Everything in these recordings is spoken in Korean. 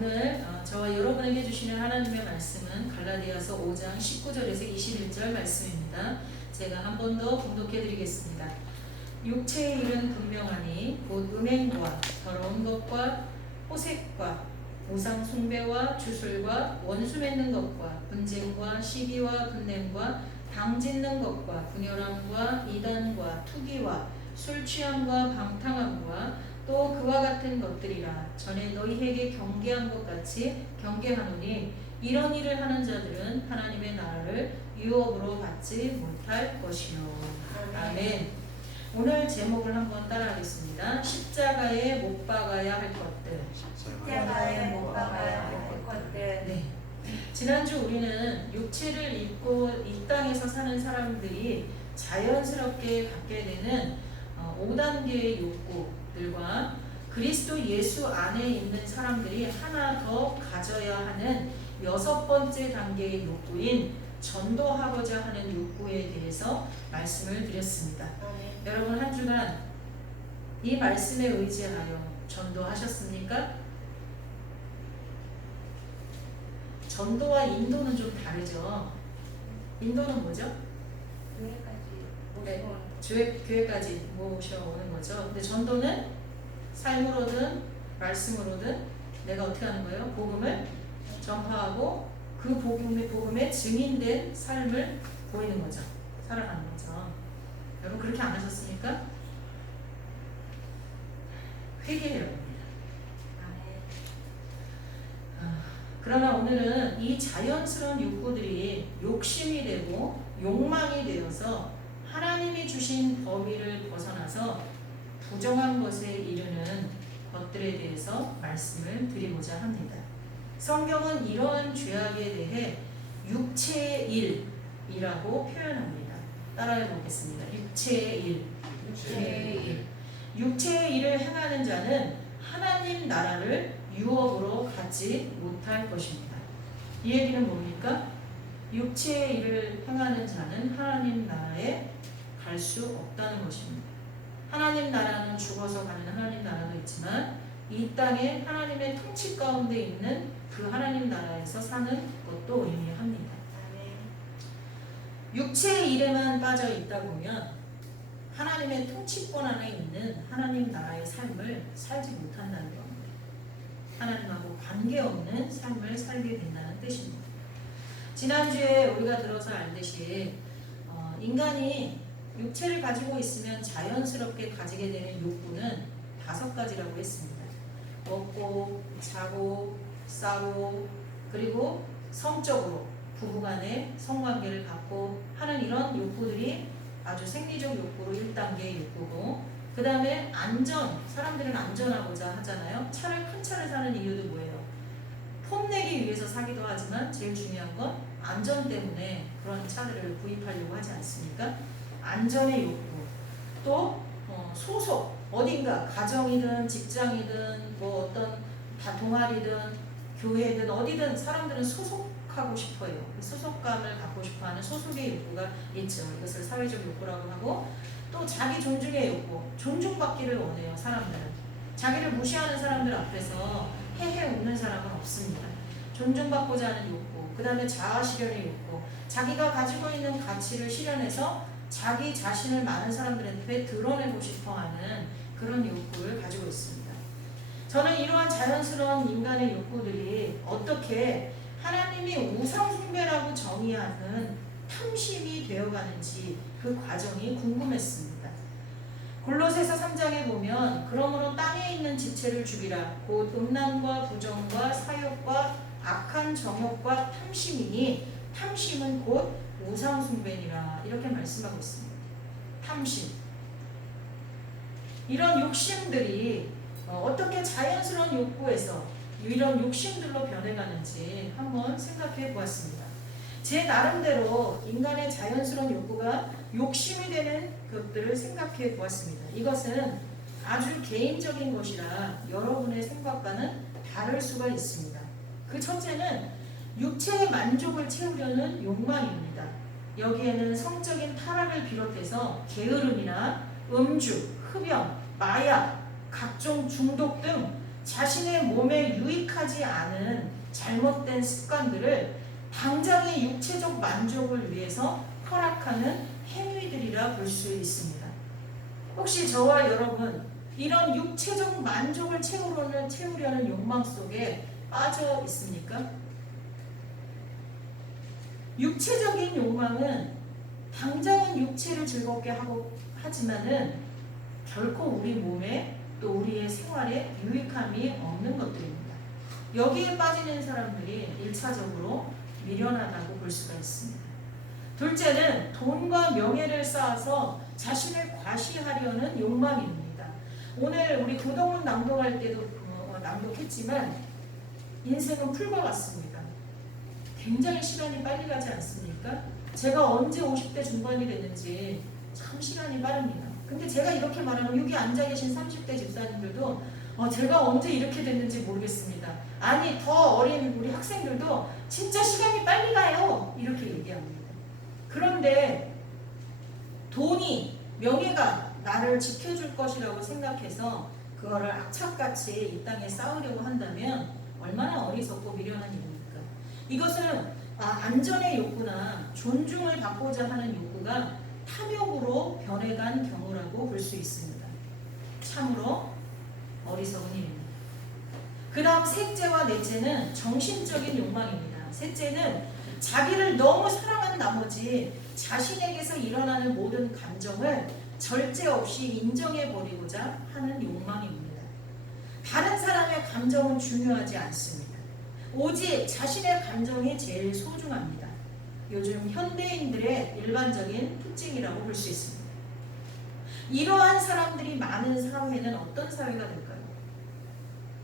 오늘 저와 여러분에게 주시는 하나님의 말씀은 갈라디아서 5장 19절에서 21절 말씀입니다. 제가 한 번 더 봉독해 드리겠습니다. 육체의 일은 분명하니 곧 음행과 더러운 것과 호색과 우상 숭배와 주술과 원수 맺는 것과 분쟁과 시기와 분냄과 당 짓는 것과 분열함과 이단과 투기와 술 취함과 방탕함과 또 그와 같은 것들이라. 전에 너희에게 경계한 것 같이 경계하노니 이런 일을 하는 자들은 하나님의 나라를 유업으로 받지 못할 것이요. 아멘. 오늘 제목을 한번 따라하겠습니다. 십자가에 못 박아야 할 것들. 십자가에 못 박아야 할 것들. 네. 지난주 우리는 육체를 입고 이 땅에서 사는 사람들이 자연스럽게 갖게 되는 5단계의 욕구들과 그리스도 예수 안에 있는 사람들이 하나 더 가져야 하는 6번째 단계의 욕구인 전도하고자 하는 욕구에 대해서 말씀을 드렸습니다. 여러분 한 주간 이 말씀에 의지하여 전도하셨습니까? 전도와 인도는 좀 다르죠. 인도는 뭐죠? 교회까지 모셔오는 거죠. 근데 전도는 삶으로든 말씀으로든 내가 어떻게 하는 거예요? 복음을 전파하고 그 복음에 증인된 삶을 보이는 거죠. 살아가는 거죠. 여러분 그렇게 안 하셨습니까? 회개해야 됩니다. 그러나 오늘은 이 자연스러운 욕구들이 욕심이 되고 욕망이 되어서 하나님이 주신 범위를 벗어나서 부정한 것에 이르는 것들에 대해서 말씀을 드리고자 합니다. 성경은 이러한 죄악에 대해 육체의 일이라고 표현합니다. 따라해 보겠습니다. 육체의 일. 육체의 일을 행하는 자는 하나님 나라를 유업으로 갖지 못할 것입니다. 이 얘기는 뭡니까? 육체의 일을 행하는 자는 하나님 나라에 갈 수 없다는 것입니다. 하나님 나라는 죽어서 가는 하나님 나라도 있지만 이 땅에 하나님의 통치 가운데 있는 그 하나님 나라에서 사는 것도 의미합니다. 육체의 일에만 빠져 있다 보면 하나님의 통치권 안에 있는 하나님 나라의 삶을 살지 못한다는 겁니다. 하나님하고 관계없는 삶을 살게 된다는 뜻입니다. 지난주에 우리가 들어서 알듯이 인간이 육체를 가지고 있으면 자연스럽게 가지게 되는 욕구는 5가지라고 했습니다. 먹고, 자고, 싸고, 그리고 성적으로 부부간의 성관계를 갖고 하는 이런 욕구들이 아주 생리적 욕구로 1단계의 욕구고, 그 다음에 안전, 사람들은 안전하고자 하잖아요. 큰 차를 사는 이유도 뭐예요? 폼내기 위해서 사기도 하지만 제일 중요한 건 안전 때문에 그런 차들을 구입하려고 하지 않습니까? 안전의 욕구. 또 소속, 어딘가 가정이든 직장이든 뭐 어떤 동아리든 교회든 어디든 사람들은 소속하고 싶어요. 소속감을 갖고 싶어하는 소속의 욕구가 있죠. 이것을 사회적 욕구라고 하고, 또 자기 존중의 욕구, 존중받기를 원해요. 사람들은 자기를 무시하는 사람들 앞에서 헤헤 웃는 사람은 없습니다. 존중받고자 하는 욕구, 그 다음에 자아 실현의 욕구, 자기가 가지고 있는 가치를 실현해서 자기 자신을 많은 사람들한테 드러내고 싶어하는 그런 욕구를 가지고 있습니다. 저는 이러한 자연스러운 인간의 욕구들이 어떻게 하나님이 우상 숭배라고 정의하는 탐심이 되어가는지 그 과정이 궁금했습니다. 골로새서 3장에 보면 그러므로 땅에 있는 지체를 죽이라 곧 음란과 부정과 사욕과 악한 정욕과 탐심이니 탐심은 곧 우상 숭배니라 이렇게 말씀하고 있습니다. 탐심. 이런 욕심들이 어떻게 자연스러운 욕구에서 이런 욕심들로 변해가는지 한번 생각해 보았습니다. 제 나름대로 인간의 자연스러운 욕구가 욕심이 되는 것들을 생각해 보았습니다. 이것은 아주 개인적인 것이라 여러분의 생각과는 다를 수가 있습니다. 그 첫째는 육체의 만족을 채우려는 욕망입니다. 여기에는 성적인 타락을 비롯해서 게으름이나 음주, 흡연, 마약, 각종 중독 등 자신의 몸에 유익하지 않은 잘못된 습관들을 당장의 육체적 만족을 위해서 허락하는 행위들이라 볼 수 있습니다. 혹시 저와 여러분 이런 육체적 만족을 채우려는 욕망 속에 빠져 있습니까? 육체적인 욕망은 당장은 육체를 즐겁게 하지만은 결코 우리 몸에 또 우리의 생활에 유익함이 없는 것들입니다. 여기에 빠지는 사람들이 1차적으로 미련하다고 볼 수가 있습니다. 둘째는 돈과 명예를 쌓아서 자신을 과시하려는 욕망입니다. 오늘 우리 교동문 낭독할 때도 낭독했지만 인생은 풀과 같습니다. 굉장히 시간이 빨리 가지 않습니까? 제가 언제 50대 중반이 됐는지 참 시간이 빠릅니다. 근데 제가 이렇게 말하면 여기 앉아 계신 30대 집사님들도 제가 언제 이렇게 됐는지 모르겠습니다. 아니 더 어린 우리 학생들도 진짜 시간이 빨리 가요 이렇게 얘기합니다. 그런데 돈이 명예가 나를 지켜줄 것이라고 생각해서 그거를 악착같이 이 땅에 쌓으려고 한다면 얼마나 어리석고 미련한 일입니까? 이것은 안전의 욕구나 존중을 받고자 하는 욕구가 탐욕으로 변해간 경우라고 볼 수 있습니다. 참으로 어리석은 일입니다. 그 다음 셋째와 넷째는 정신적인 욕망입니다. 셋째는 자기를 너무 사랑한 나머지 자신에게서 일어나는 모든 감정을 절제 없이 인정해버리고자 하는 욕망입니다. 다른 사람의 감정은 중요하지 않습니다. 오직 자신의 감정이 제일 소중합니다. 요즘 현대인들의 일반적인 특징이라고 볼 수 있습니다. 이러한 사람들이 많은 사회는 어떤 사회가 될까요?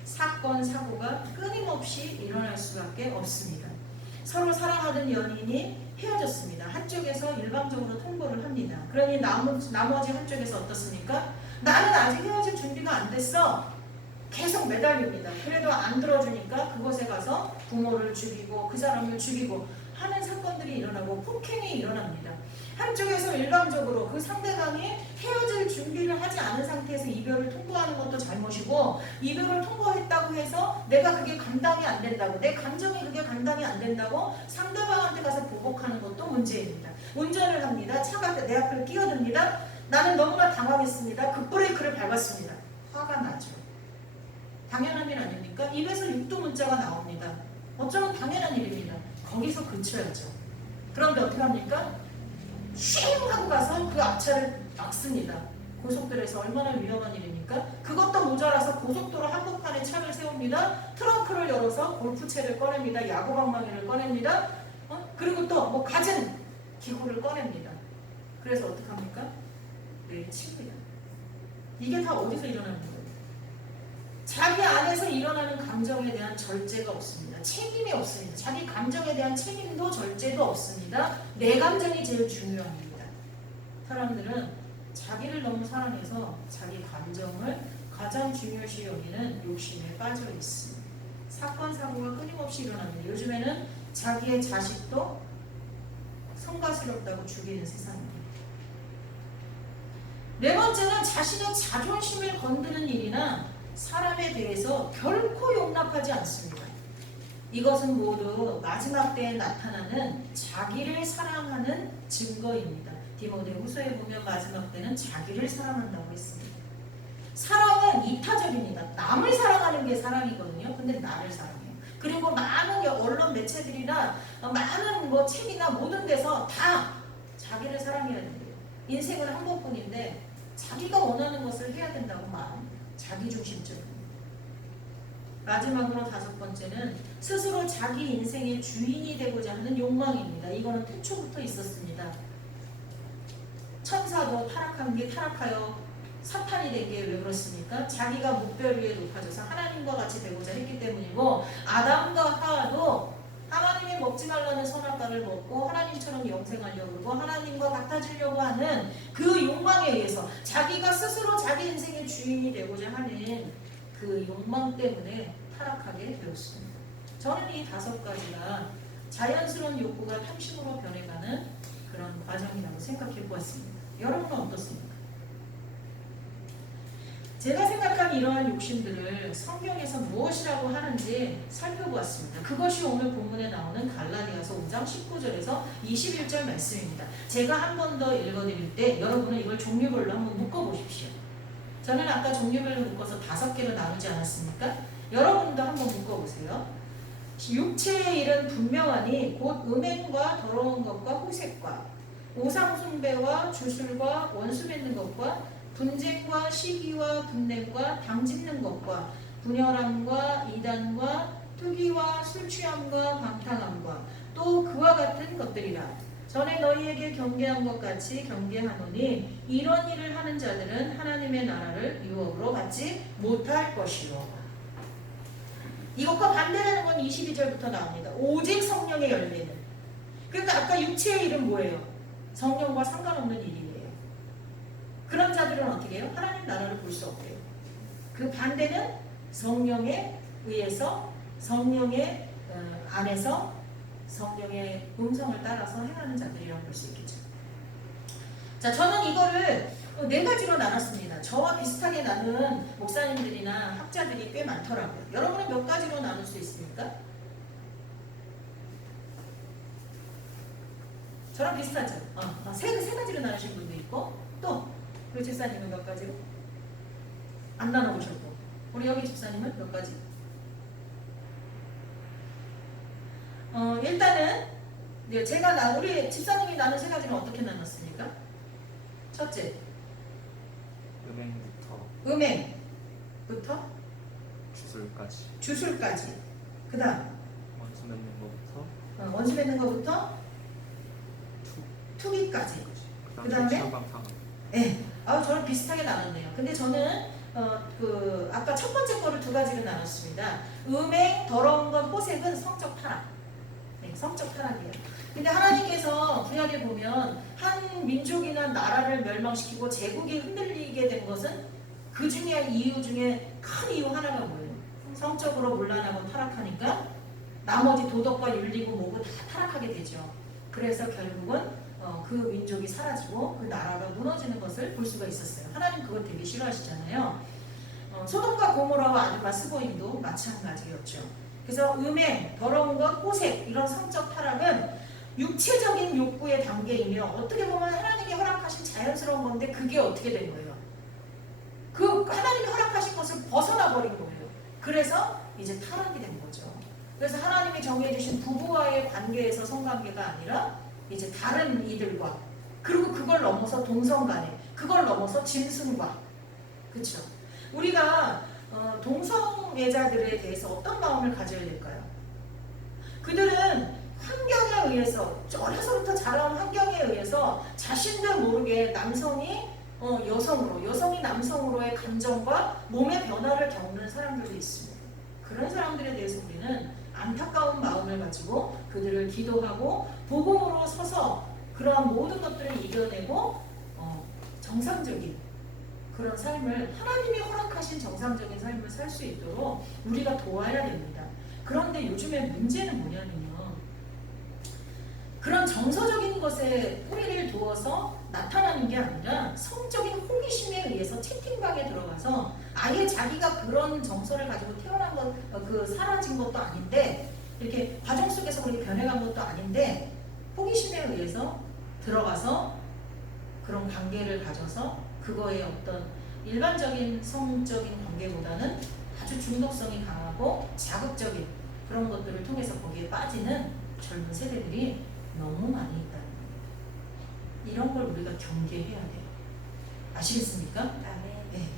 사건, 사고가 끊임없이 일어날 수밖에 없습니다. 서로 사랑하던 연인이 헤어졌습니다. 한쪽에서 일방적으로 통보를 합니다. 그러니 나머지 한쪽에서 어떻습니까? 나는 아직 헤어질 준비가 안 됐어. 계속 매달립니다. 그래도 안 들어주니까 그곳에 가서 부모를 죽이고 그 사람을 죽이고 하는 사건들이 일어나고 폭행이 일어납니다. 한쪽에서 일방적으로 그 상대방이 헤어질 준비를 하지 않은 상태에서 이별을 통보하는 것도 잘못이고, 이별을 통보했다고 해서 내가 그게 감당이 안 된다고, 내 감정이 그게 감당이 안 된다고 상대방한테 가서 보복하는 것도 문제입니다. 운전을 합니다. 차가 내 앞을 끼어듭니다. 나는 너무나 당황했습니다. 급브레이크를 밟았습니다. 화가 나죠. 당연한 일 아닙니까? 입에서 육두문자가 나옵니다. 어쩌면 당연한 일입니다. 거기서 그쳐야죠. 그런데 어떻게 합니까? 쉥 하고 가서 그 앞차를 막습니다. 고속도로에서 얼마나 위험한 일입니까? 그것도 모자라서 고속도로 한복판에 차를 세웁니다. 트렁크를 열어서 골프채를 꺼냅니다. 야구방망이를 꺼냅니다. 그리고 또 뭐 갖은 기구를 꺼냅니다. 그래서 어떡합니까? 네, 칩니다. 이게 다 어디서 일어나는 거예요? 자기 안에서 일어나는 감정에 대한 절제가 없습니다. 책임이 없습니다. 자기 감정에 대한 책임도 절제도 없습니다. 내 감정이 제일 중요합니다. 사람들은 자기를 너무 사랑해서 자기 감정을 가장 중요시 여기는 욕심에 빠져 있습니다. 사건, 사고가 끊임없이 일어납니다. 요즘에는 자기의 자식도 성가스럽다고 죽이는 세상입니다. 네 번째는 자신의 자존심을 건드는 일이나 사람에 대해서 결코 용납하지 않습니다. 이것은 모두 마지막 때에 나타나는 자기를 사랑하는 증거입니다. 디모데후서에 보면 마지막 때는 자기를 사랑한다고 했습니다. 사랑은 이타적입니다. 남을 사랑하는 게 사랑이거든요. 근데 나를 사랑해요. 그리고 많은 언론 매체들이나 많은 책이나 모든 데서 다 자기를 사랑해야 된대요. 인생은 한 번뿐인데 자기가 원하는 것을 해야 된다고 말합니다. 자기중심적입니다. 마지막으로 다섯 번째는 스스로 자기 인생의 주인이 되고자 하는 욕망입니다. 이거는 태초부터 있었습니다. 천사도 타락한 게 타락하여 사탄이 된 게 왜 그렇습니까? 자기가 목별 위에 높아져서 하나님과 같이 되고자 했기 때문이고, 아담과 하와도 하나님이 먹지 말라는 선악과를 먹고 하나님처럼 영생하려고 그러고 하나님과 같아지려고 하는 그 욕망에 의해서 자기가 스스로 자기 인생의 주인이 되고자 하는 그 욕망 때문에 타락하게 되었습니다. 저는 이 다섯 가지가 자연스러운 욕구가 탐심으로 변해가는 그런 과정이라고 생각해 보았습니다. 여러분은 어떻습니까? 제가 생각한 이러한 욕심들을 성경에서 무엇이라고 하는지 살펴보았습니다. 그것이 오늘 본문에 나오는 갈라디아서 5장 19절에서 21절 말씀입니다. 제가 한 번 더 읽어드릴 때 여러분은 이걸 종류별로 한번 묶어보십시오. 저는 아까 종류별로 묶어서 5개로 나누지 않았습니까? 여러분도 한번 묶어보세요. 육체의 일은 분명하니 곧 음행과 더러운 것과 호색과 우상숭배와 주술과 원수 맺는 것과 분쟁과 시기와 분냄과 당짓는 것과 분열함과 이단과 투기와 술취함과 방탕함과 또 그와 같은 것들이라. 전에 너희에게 경계한 것 같이 경계하노니 이런 일을 하는 자들은 하나님의 나라를 유업으로 받지 못할 것이요. 이것과 반대라는 건 22절부터 나옵니다. 오직 성령의 열매는. 그러니까 아까 육체의 일은 뭐예요? 성령과 상관없는 일이에요. 그런 자들은 어떻게 해요? 하나님 나라를 볼 수 없대요. 그 반대는 성령에 의해서 성령의 안에서 성령의 음성을 따라서 행하는 자들이라고 볼 수 있겠죠. 자, 저는 이거를 4가지로 나눴습니다. 저와 비슷하게 나눈 목사님들이나 학자들이 꽤 많더라고요. 여러분은 몇 가지로 나눌 수 있습니까? 저랑 비슷하죠? 세 가지로 나누신 분도 있고, 또 우리 집사님은 몇 가지로? 안 나눠보셨고, 우리 여기 집사님은 몇 가지? 일단은 제가 우리 집사님이 나눈 3가지는 어떻게 나눴습니까? 첫째, 음행부터 주술까지. 그 다음 원수 맺는 것부터 투기까지. 그 다음에 저랑 비슷하게 나눴네요. 근데 저는 아까 첫 번째 거를 2가지로 나눴습니다. 음행, 더러운 것, 호색은 성적 타락. 성적 타락이에요. 근데 하나님께서 구약에 보면 한 민족이나 나라를 멸망시키고 제국이 흔들리게 된 것은 그 중에 이유 중에 큰 이유 하나가 뭐예요? 성적으로 문란하고 타락하니까 나머지 도덕과 윤리고 뭐고 다 타락하게 되죠. 그래서 결국은 그 민족이 사라지고 그 나라가 무너지는 것을 볼 수가 있었어요. 하나님 그걸 되게 싫어하시잖아요. 소돔과 고모라와 아드마 스보임도 마찬가지였죠. 그래서 음행, 더러운 것, 호색 이런 성적 타락은 육체적인 욕구의 단계이며 어떻게 보면 하나님이 허락하신 자연스러운 건데 그게 어떻게 된 거예요? 그 하나님이 허락하신 것을 벗어나 버린 거예요. 그래서 이제 타락이 된 거죠. 그래서 하나님이 정해주신 부부와의 관계에서 성관계가 아니라 이제 다른 이들과, 그리고 그걸 넘어서 동성간에, 그걸 넘어서 짐승과, 그렇죠? 우리가 동성애자들에 대해서 어떤 마음을 가져야 될까요? 그들은 환경에 의해서, 어려서부터 자라온 환경에 의해서 자신들 모르게 남성이 여성으로, 여성이 남성으로의 감정과 몸의 변화를 겪는 사람들도 있습니다. 그런 사람들에 대해서 우리는 안타까운 마음을 가지고 그들을 기도하고 복음으로 서서 그러한 모든 것들을 이겨내고 정상적인 그런 삶을, 하나님이 허락하신 정상적인 삶을 살 수 있도록 우리가 도와야 됩니다. 그런데 요즘에 문제는 뭐냐면요, 그런 정서적인 것에 뿌리를 두어서 나타나는 게 아니라 성적인 호기심에 의해서 채팅방에 들어가서 아예 자기가 그런 정서를 가지고 태어난 것, 사라진 것도 아닌데, 이렇게 과정 속에서 그렇게 변해간 것도 아닌데, 호기심에 의해서 들어가서 그런 관계를 가져서 그거에 어떤 일반적인 성적인 관계보다는 아주 중독성이 강하고 자극적인 그런 것들을 통해서 거기에 빠지는 젊은 세대들이 너무 많이 있다는 겁니다. 이런 걸 우리가 경계해야 돼요. 아시겠습니까? 네.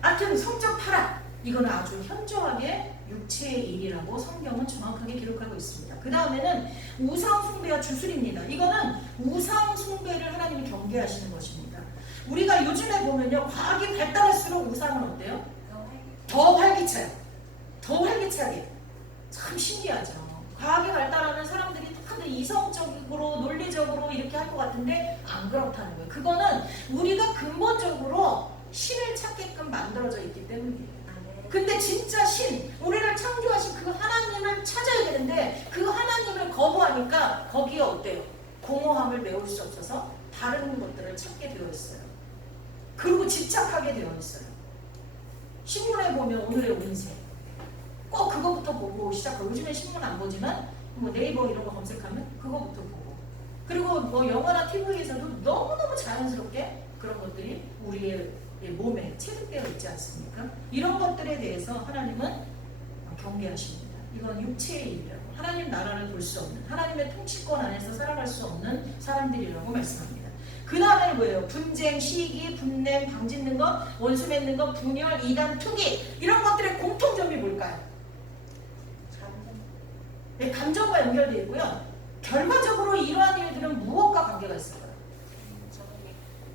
하여튼 성적 타락, 이거는 아주 현저하게 육체의 일이라고 성경은 정확하게 기록하고 있습니다. 그 다음에는 우상 숭배와 주술입니다. 이거는 우상 숭배를 하나님이 경계하시는 것입니다. 우리가 요즘에 보면요, 과학이 발달할수록 우상은 어때요? 더 활기차요. 더 활기차게. 참 신기하죠. 과학이 발달하면 사람들이 다들 이성적으로 논리적으로 이렇게 할 것 같은데 안 그렇다는 거예요. 그거는 우리가 근본적으로 신을 찾게끔 만들어져 있기 때문이에요. 근데 진짜 신, 우리를 창조하신 그 하나님을 찾아야 되는데 그 하나님을 거부하니까 거기에 어때요? 공허함을 메울 수 없어서 다른 것들을 찾게 되어 있어요. 그리고 집착하게 되어 있어요. 신문에 보면 오늘의 운세 꼭 그거부터 보고 시작하고, 요즘에 신문 안 보지만 뭐 네이버 이런 거 검색하면 그거부터 보고, 그리고 뭐 영화나 TV에서도 너무너무 자연스럽게 그런 것들이 우리의 몸에 체득되어 있지 않습니까? 이런 것들에 대해서 하나님은 경계하십니다. 이건 육체의 일이라고, 하나님 나라를 볼 수 없는, 하나님의 통치권 안에서 살아갈 수 없는 사람들이라고 말씀합니다. 그 다음에 뭐예요? 분쟁, 시기, 분냄, 방짓는 것, 원수 맺는 것, 분열, 이단, 투기, 이런 것들의 공통점이 뭘까요? 네, 감정과 연결되어 있고요. 결과적으로 이러한 일들은 무엇과 관계가 있을까요?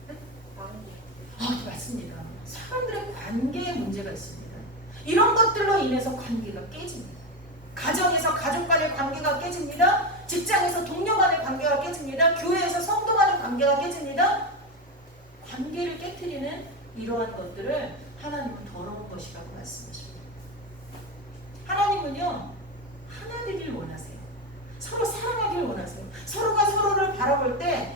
네, 맞습니다. 사람들의 관계에 문제가 있습니다. 이런 것들로 인해서 관계가 깨집니다. 가정에서 가족 간의 관계가 깨집니다. 직장에서 동료 간의 관계가 깨집니다. 교회에서 성도 간의 관계가 깨집니다. 관계를 깨트리는 이러한 것들을 하나님은 더러운 것이라고 말씀하십니다. 하나님은요, 하나 되길 원하세요. 서로 사랑하길 원하세요. 서로가 서로를 바라볼 때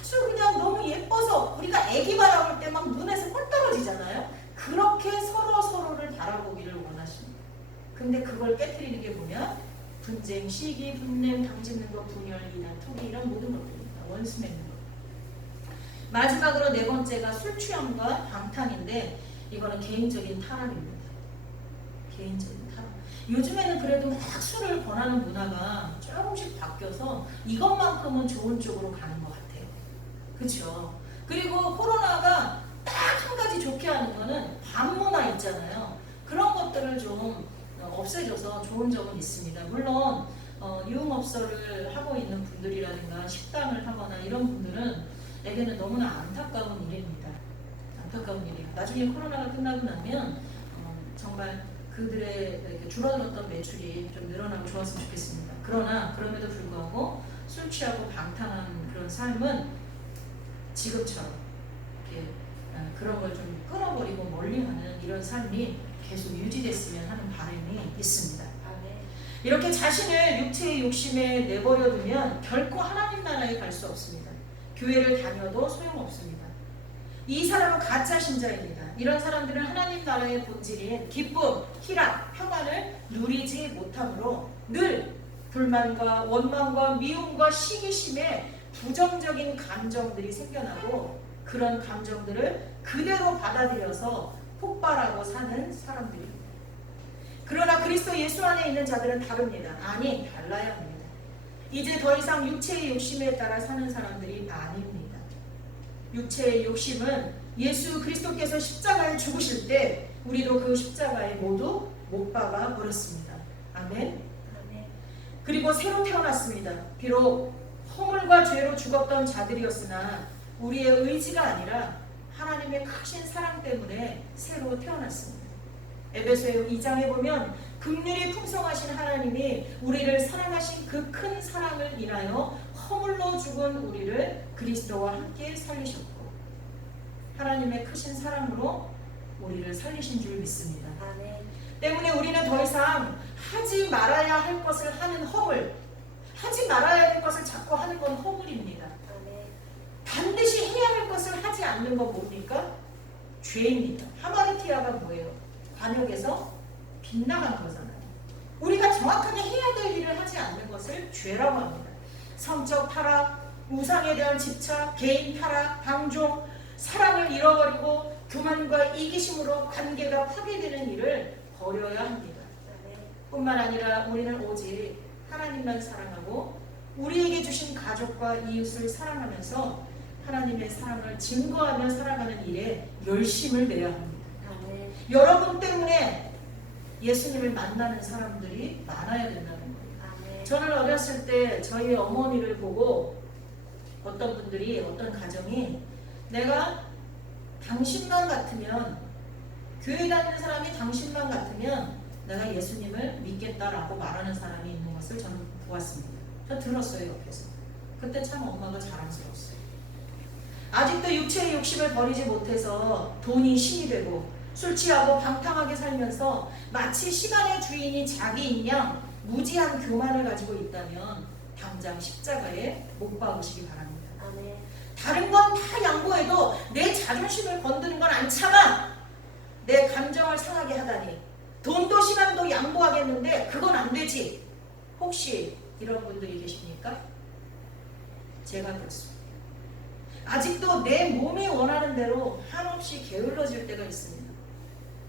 아주 그냥 너무 예뻐서 우리가 애기 바라볼 때 막 눈에서 꿀 떨어지잖아요. 그렇게 서로를 바라보기를 원하십니다. 근데 그걸 깨트리는 게 뭐냐? 분쟁, 시기, 분냄, 당짓는 것, 분열, 이단, 투기, 이런 모든 것들입니다. 원수 맺는 것. 마지막으로 네 번째가 술 취함과 방탕인데, 이거는 개인적인 타락입니다. 개인적인 타락. 요즘에는 그래도 막 술을 권하는 문화가 조금씩 바뀌어서 이것만큼은 좋은 쪽으로 가는 것 같아요. 그렇죠? 그리고 코로나가 딱 한 가지 좋게 하는 거는 반문화 있잖아요. 그런 것들을 좀 없애줘서 좋은 점은 있습니다. 물론 유흥업소를 하고 있는 분들이라든가 식당을 하거나 이런 분들은 에게는 너무나 안타까운 일입니다. 안타까운 일이에요. 나중에 코로나가 끝나고 나면 정말 그들의 줄어들었던 매출이 좀 늘어나고 좋았으면 좋겠습니다. 그러나 그럼에도 불구하고 술 취하고 방탕한 그런 삶은 지금처럼 이렇게 그런 걸 좀 끊어버리고 멀리하는 이런 삶이 계속 유지됐으면 하는 바람이 있습니다. 이렇게 자신을 육체의 욕심에 내버려두면 결코 하나님 나라에 갈 수 없습니다. 교회를 다녀도 소용없습니다. 이 사람은 가짜 신자입니다. 이런 사람들은 하나님 나라의 본질인 기쁨, 희락, 평안을 누리지 못하므로 늘 불만과 원망과 미움과 시기심에 부정적인 감정들이 생겨나고, 그런 감정들을 그대로 받아들여서 폭발하고 사는 사람들입니다. 그러나 그리스도 예수 안에 있는 자들은 다릅니다. 아니, 달라야 합니다. 이제 더 이상 육체의 욕심에 따라 사는 사람들이 아닙니다. 육체의 욕심은 예수 그리스도께서 십자가에 죽으실 때 우리도 그 십자가에 모두 못 박아 버렸습니다. 아멘. 그리고 새로 태어났습니다. 비록 허물과 죄로 죽었던 자들이었으나 우리의 의지가 아니라 하나님의 크신 사랑 때문에 새로 태어났습니다. 에베소서 2장에 보면 긍휼이 풍성하신 하나님이 우리를 사랑하신 그 큰 사랑을 인하여 허물로 죽은 우리를 그리스도와 함께 살리셨고, 하나님의 크신 사랑으로 우리를 살리신 줄 믿습니다. 때문에 우리는 더 이상 하지 말아야 할 것을 하는 허물, 하지 말아야 할 것을 자꾸 하는 건 허물입니다. 반드시 해야 할 것을 하지 않는 건 뭡니까? 죄입니다. 하마르티아가 뭐예요? 관역에서 빗나간 거잖아요. 우리가 정확하게 해야 될 일을 하지 않는 것을 죄라고 합니다. 성적 타락, 우상에 대한 집착, 개인 타락, 방종, 사랑을 잃어버리고 교만과 이기심으로 관계가 파괴되는 일을 버려야 합니다. 뿐만 아니라 우리는 오직 하나님만 사랑하고 우리에게 주신 가족과 이웃을 사랑하면서 하나님의 사랑을 증거하며 살아가는 일에 열심을 내야 합니다. 여러분 때문에 예수님을 만나는 사람들이 많아야 된다는 거예요. 저는 어렸을 때 저희 어머니를 보고 어떤 분들이, 어떤 가정이 내가 당신만 같으면, 교회 다니는 사람이 당신만 같으면 내가 예수님을 믿겠다라고 말하는 사람이 있는 것을 저는 보았습니다. 저 들었어요, 옆에서. 그때 참 엄마가 자랑스러웠어요. 아직도 육체의 욕심을 버리지 못해서 돈이 신이 되고 술 취하고 방탕하게 살면서 마치 시간의 주인이 자기인 양 무지한 교만을 가지고 있다면 당장 십자가에 못 박으시기 바랍니다. 다른 건 다 양보해도 내 자존심을 건드는 건 안 참아. 내 감정을 상하게 하다니. 돈도 시간도 양보하겠는데 그건 안 되지. 혹시 이런 분들이 계십니까? 제가 그렇습니다. 아직도 내 몸이 원하는 대로 한없이 게을러질 때가 있습니다.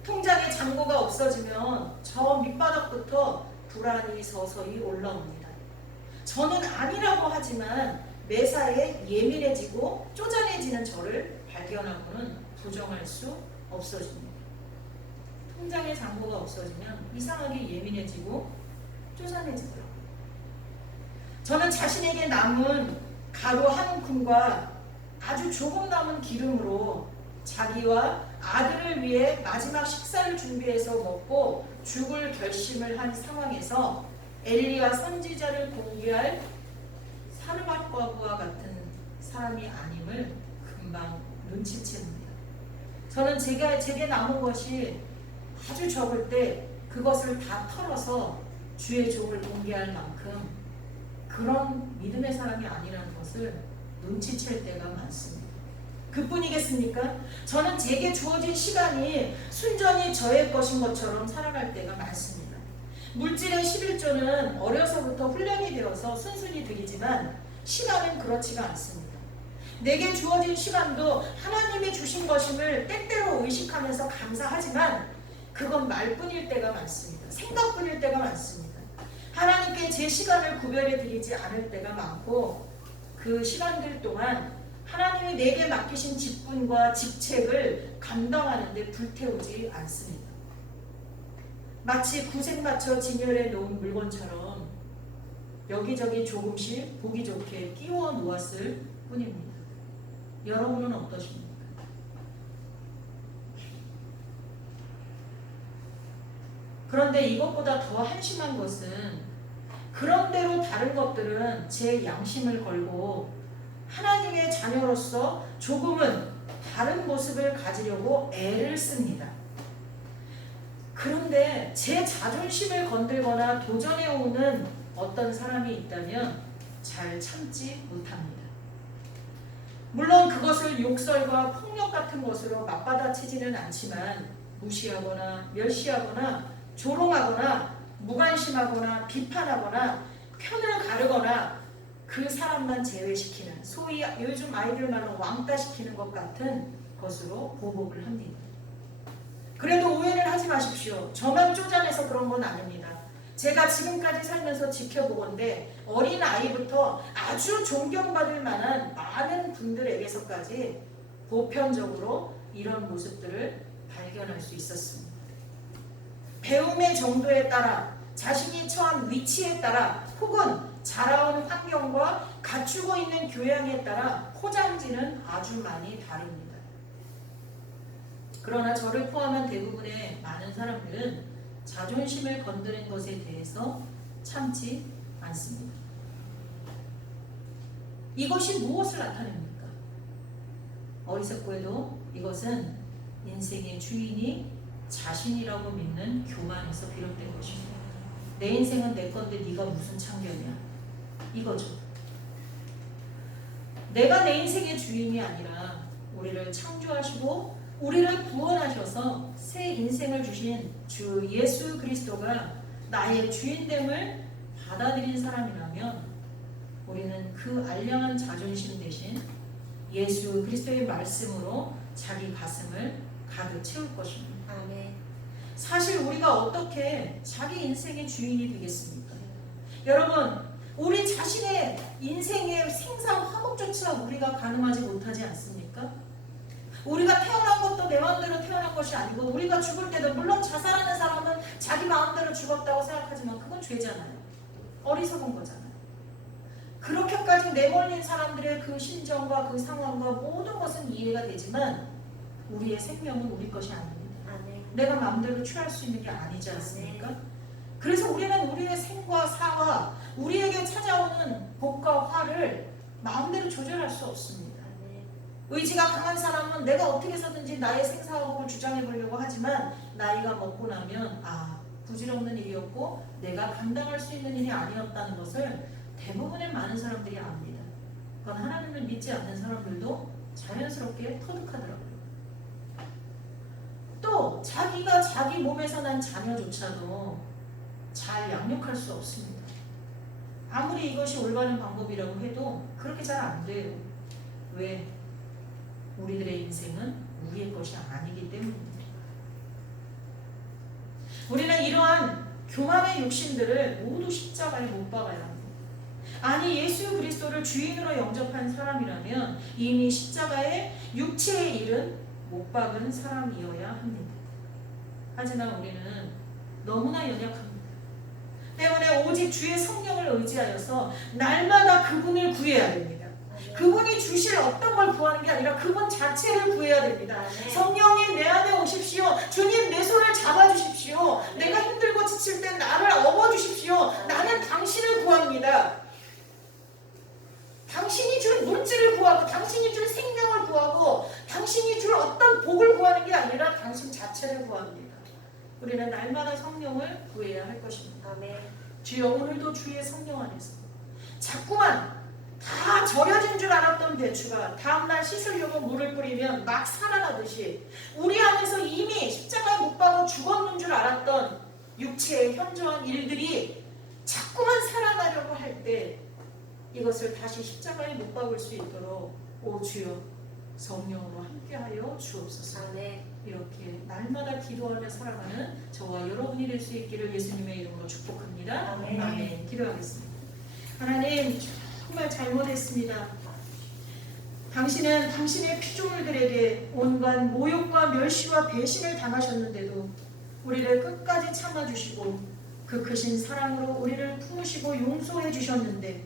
통장에 잔고가 없어지면 저 밑바닥부터 불안이 서서히 올라옵니다. 저는 아니라고 하지만 매사에 예민해지고 쪼잔해지는 저를 발견하고는 부정할 수 없어집니다. 통장에 잔고가 없어지면 이상하게 예민해지고 쪼잔해지더라고요. 저는 자신에게 남은 가루 한 움큼과 아주 조금 남은 기름으로 자기와 아들을 위해 마지막 식사를 준비해서 먹고 죽을 결심을 한 상황에서 엘리야 선지자를 공개할 사르밧과부와 같은 사람이 아님을 금방 눈치챕니다. 저는 제게 남은 것이 아주 적을 때 그것을 다 털어서 주의 종을 공개할 만큼 그런 믿음의 사람이 아니라는 것을 눈치챌 때가 많습니다. 그뿐이겠습니까? 저는 제게 주어진 시간이 순전히 저의 것인 것처럼 살아갈 때가 많습니다. 물질의 11조는 어려서부터 훈련이 되어서 순순히 드리지만 시간은 그렇지가 않습니다. 내게 주어진 시간도 하나님이 주신 것임을 때때로 의식하면서 감사하지만 그건 말뿐일 때가 많습니다. 생각뿐일 때가 많습니다. 하나님께 제 시간을 구별해 드리지 않을 때가 많고 그 시간들 동안 하나님이 내게 맡기신 직분과 직책을 감당하는 데 불태우지 않습니다. 마치 구색 맞춰 진열해 놓은 물건처럼 여기저기 조금씩 보기 좋게 끼워 놓았을 뿐입니다. 여러분은 어떠십니까? 그런데 이것보다 더 한심한 것은 그런대로 다른 것들은 제 양심을 걸고 하나님의 자녀로서 조금은 다른 모습을 가지려고 애를 씁니다. 그런데 제 자존심을 건들거나 도전해오는 어떤 사람이 있다면 잘 참지 못합니다. 물론 그것을 욕설과 폭력 같은 것으로 맞받아치지는 않지만 무시하거나 멸시하거나 조롱하거나 무관심하거나 비판하거나 편을 가르거나 그 사람만 제외시키는 소위 요즘 아이들 말로 왕따시키는 것 같은 것으로 보복을 합니다. 그래도 오해를 하지 마십시오. 저만 쪼잔해서 그런 건 아닙니다. 제가 지금까지 살면서 지켜보건대 어린 아이부터 아주 존경받을 만한 많은 분들에게서까지 보편적으로 이런 모습들을 발견할 수 있었습니다. 배움의 정도에 따라 자신이 처한 위치에 따라 혹은 자라온 환경과 갖추고 있는 교양에 따라 포장지는 아주 많이 다릅니다. 그러나 저를 포함한 대부분의 많은 사람들은 자존심을 건드린 것에 대해서 참지 않습니다. 이것이 무엇을 나타냅니까? 어리석고에도 이것은 인생의 주인이 자신이라고 믿는 교만에서 비롯된 것입니다. 내 인생은 내 건데 네가 무슨 참견이야? 이거죠. 내가 내 인생의 주인이 아니라 우리를 창조하시고 우리를 구원하셔서 새 인생을 주신 주 예수 그리스도가 나의 주인됨을 받아들인 사람이라면 우리는 그 알량한 자존심 대신 예수 그리스도의 말씀으로 자기 가슴을 가득 채울 것입니다. 아멘. 사실 우리가 어떻게 자기 인생의 주인이 되겠습니까? 여러분, 우리 자신의 인생의 생사 화목조차 우리가 가늠하지 못하지 않습니까? 우리가 태어난 것도 내 마음대로 태어난 것이 아니고 우리가 죽을 때도 물론 자살하는 사람은 자기 마음대로 죽었다고 생각하지만 그건 죄잖아요. 어리석은 거잖아요. 그렇게까지 내몰린 사람들의 그 심정과 그 상황과 모든 것은 이해가 되지만 우리의 생명은 우리 것이 아닙니다. 내가 마음대로 취할 수 있는 게 아니지 않습니까? 그래서 우리는 우리의 생과 사와 우리에게 찾아오는 복과 화를 마음대로 조절할 수 없습니다. 의지가 강한 사람은 내가 어떻게 해서든지 나의 생사화복을 주장해 보려고 하지만 나이가 먹고 나면 부질없는 일이었고 내가 감당할 수 있는 일이 아니었다는 것을 대부분의 많은 사람들이 압니다. 그건 하나님을 믿지 않는 사람들도 자연스럽게 터득하더라고요. 또 자기가 자기 몸에서 난 자녀조차도 잘 양육할 수 없습니다. 아무리 이것이 올바른 방법이라고 해도 그렇게 잘 안 돼요. 왜? 우리들의 인생은 우리의 것이 아니기 때문입니다. 우리는 이러한 교만의 욕심들을 모두 십자가에 못 박아야 합니다. 아니 예수 그리스도를 주인으로 영접한 사람이라면 이미 십자가에 육체의 일은 못 박은 사람이어야 합니다. 하지만 우리는 너무나 연약합니다. 때문에 오직 주의 성령을 의지하여서 날마다 그분을 구해야 됩니다. 그분이 주실 어떤 걸 구하는 게 아니라 그분 자체를 구해야 됩니다. 성령님 내 안에 오십시오. 주님 내 손을 잡아주십시오. 내가 힘들고 지칠 때 나를 업어주십시오. 나는 당신을 구합니다. 당신이 줄 물질을 구하고 당신이 줄 생명을 구하고 당신이 줄 어떤 복을 구하는 게 아니라 당신 자체를 구합니다. 우리는 날마다 성령을 구해야 할 것입니다. 주여 오늘도 주의 성령 안에서 자꾸만 다 절여진 줄 알았던 배추가 다음날 씻으려고 물을 뿌리면 막 살아나듯이 우리 안에서 이미 십자가에 못 박아 죽었는 줄 알았던 육체의 현저한 일들이 자꾸만 살아나려고 할 때 이것을 다시 십자가에 못 박을 수 있도록 오 주여 성령으로 함께하여 주옵소서. 이렇게 날마다 기도하며 살아가는 저와 여러분이 될 수 있기를 예수님의 이름으로 축복합니다. 아멘. 기도하겠습니다. 하나님 정말 잘못했습니다. 당신은 당신의 피조물들에게 온갖 모욕과 멸시와 배신을 당하셨는데도 우리를 끝까지 참아주시고 그 크신 사랑으로 우리를 품으시고 용서해 주셨는데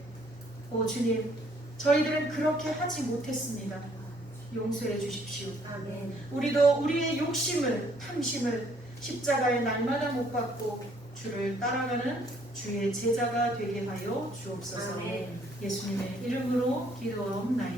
오 주님 저희들은 그렇게 하지 못했습니다. 용서해 주십시오. 우리도 우리의 욕심을 탐심을 십자가에 날마다 못 박고 주를 따라가는 주의 제자가 되게 하여 주옵소서. 예수님의 이름으로 기도하옵나이다.